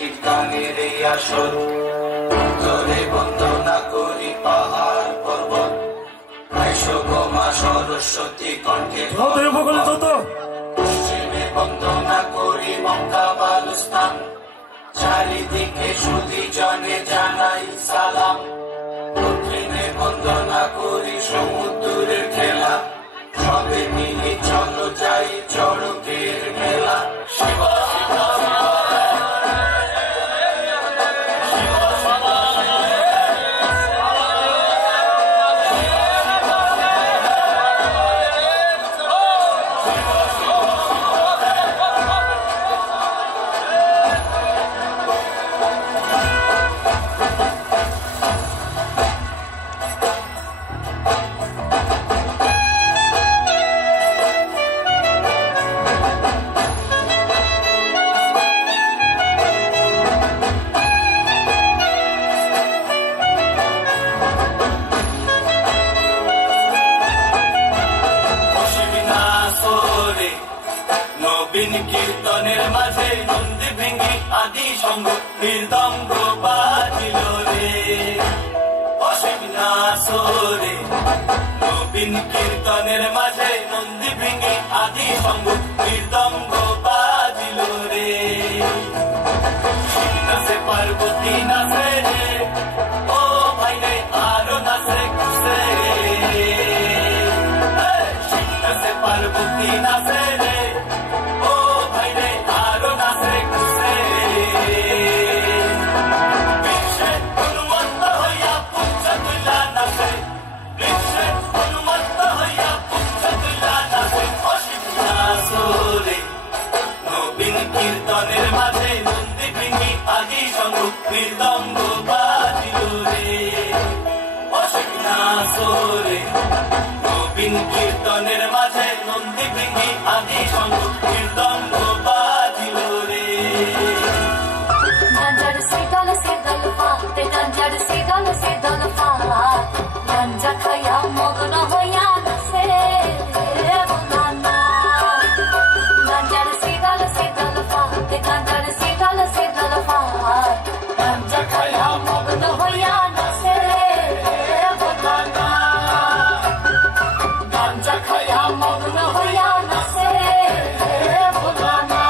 শীতকালের এই আসর ধরে বন্দনা করি পাহাড় পর্বত আইসো গো মা সরস্বতী কণ্ঠে পশ্চিমে বন্দনা করি মক্কা বালুস্তান চারিদিকে সুধী জনে জানাই সালাম দক্ষিণে বন্দনা করি সমুদ্রের খেলা সবে মিলি চলো যাই চড়কের মেলা শিবা শিবা কীর্তনের মাঝে নন্দী ভেঙ্গি আদি সঙ্গ মৃদঙ্গ বাজিল রে অসীম নাসরে নবীন কীর্তনের মাঝে নন্দী ভেঙ্গি আদি সঙ্গ মৃদঙ্গ বাজিল রে নাচে পার্বতী নাচে রে ও ভাই রে আরো নাচে খুশে নাচে পার্বতী নাচে রে কীর্তনের মাঝে নন্দী ভেঙ্গি আদি সঙ্গ মৃদঙ্গ বাজিল রে অসীম নাসরে নবীন কীর্তনের মাঝে নন্দী ভেঙ্গি আদি সঙ্গ মৃদঙ্গ বাজিল রে গঞ্জার শীতল শীতল পাতে গঞ্জার শীতল শীতল পালা গঞ্জা খায়া মগ্ন হইয়া নাচে বন্দনা গঞ্জার শীতল শীতল পাতে গঞ্জার শীতল শীতল পালা গঞ্জা খায়া মগ্ন হইয়া নাচে বন্দনা গঞ্জা খায়া মগ্ন হইয়া নাচে বন্দনা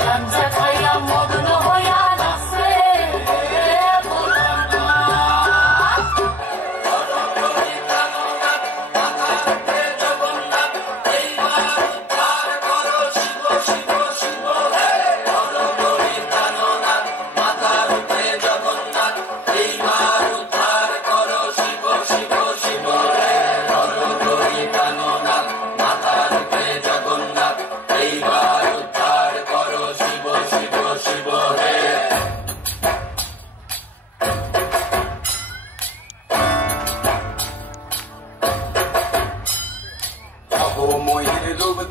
গঞ্জা খাইয়া মগ্ন হইয়া নাচে বন্দনা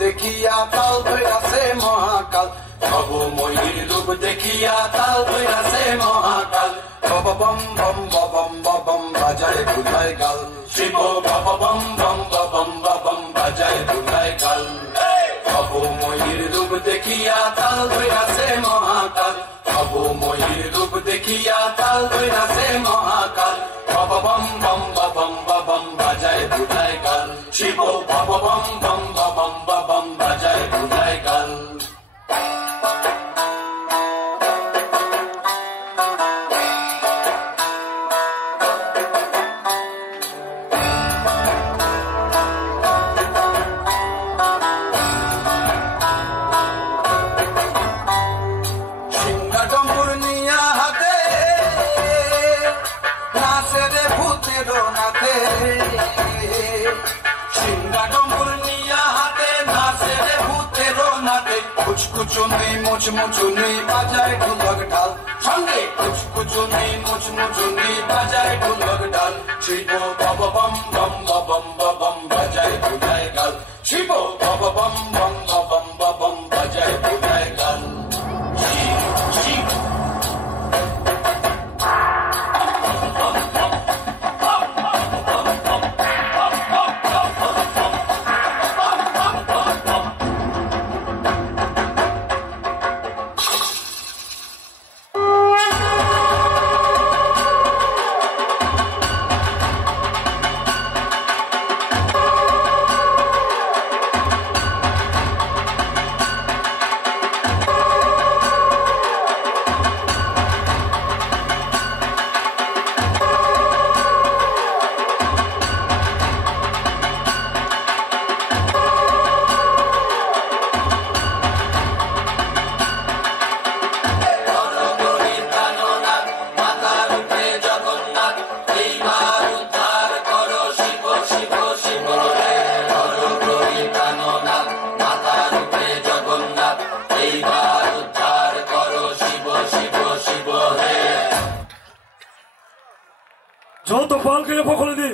দেখিয়া তাল ধৈরাছে মহাকাল ভবময়ীর রূপ দেখিয়া তাল ধৈরাছে মহাকাল বম বম বম বম বাজায় বুঝায় গাল শিব বম বম বম বম বাজায় বুঝায় গাল ভবময়ীর রূপ দেখিয়া তাল ধৈরাছে মহাকাল ভবময়ীর রূপ দেখিয়া তাল ধৈরাছে মহাকাল বম বম বম বম বাজায় বুঝায় গাল শিব বম বম বম বম বাজায় বুঝায় গাল কুচকুচুনি মুচমুচুনি বাজায় ঢোলক ঢাল সঙ্গে কুচকুচুনি মুচমুচুনি বাজায় ঢোলক ঢাল শিব বম বম বম বম বাজায় বুঝায় গাল শিব বম বম বম বম বাজায় বুঝায় গাল শিব পালকে খুলে দি